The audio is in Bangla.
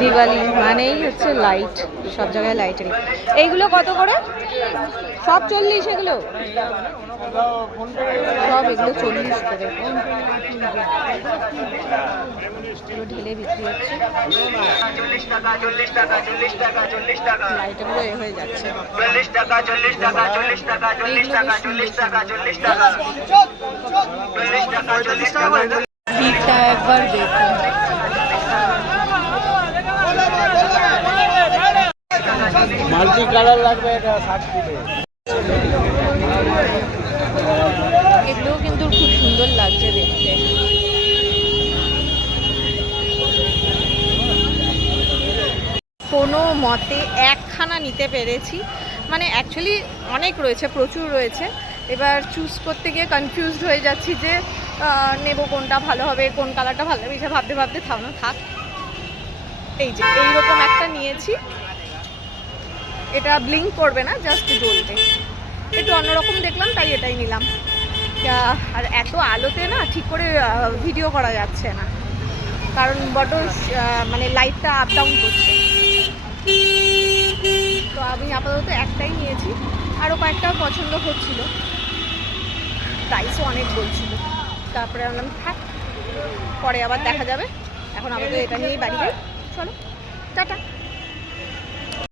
দিওয়ালি মানেই হচ্ছে লাইট, সব জায়গায় লাইটের। এইগুলো কত করে? সব 40? এগুলো সব এগুলো 40 করে ঢেলে বিক্রি হচ্ছে। লাইটগুলো এ হয়ে যাচ্ছে। ভিড়টা একবার দেখুন। মাল্টি কালার লাগবে এটা 60 পিসে। এগুলোও কিন্তু খুব সুন্দর লাগছে দেখতে। কোনো মতে একখানা নিতে পেরেছি, মানে অ্যাকচুয়ালি অনেক রয়েছে, প্রচুর রয়েছে। এবার চুজ করতে গিয়ে কনফিউজড হয়ে যাচ্ছি যে নেব কোনটা ভালো হবে, কোন কালারটা ভালো লাগবে, ভাবতে ভাবতে থাক। এই যে এইরকম একটা নিয়েছি, এটা ব্লিঙ্ক করবে না, জাস্ট জ্বলবে, একটু অন্যরকম দেখলাম তাই এটাই নিলাম। আর এত আলোতে না ঠিক করে ভিডিও করা যাচ্ছে না, কারণ বড় মানে লাইটটা আপ ডাউন করছে। তো আমি আপাতত একটাই নিয়েছি, আরও কয়েকটা পছন্দ হচ্ছিল, প্রাইসও অনেক বলছিল। তারপরে বললাম থাক, পরে আবার দেখা যাবে, এখন আমাদের এটা নিয়েই বাড়ি যাই। চলো, টাটা।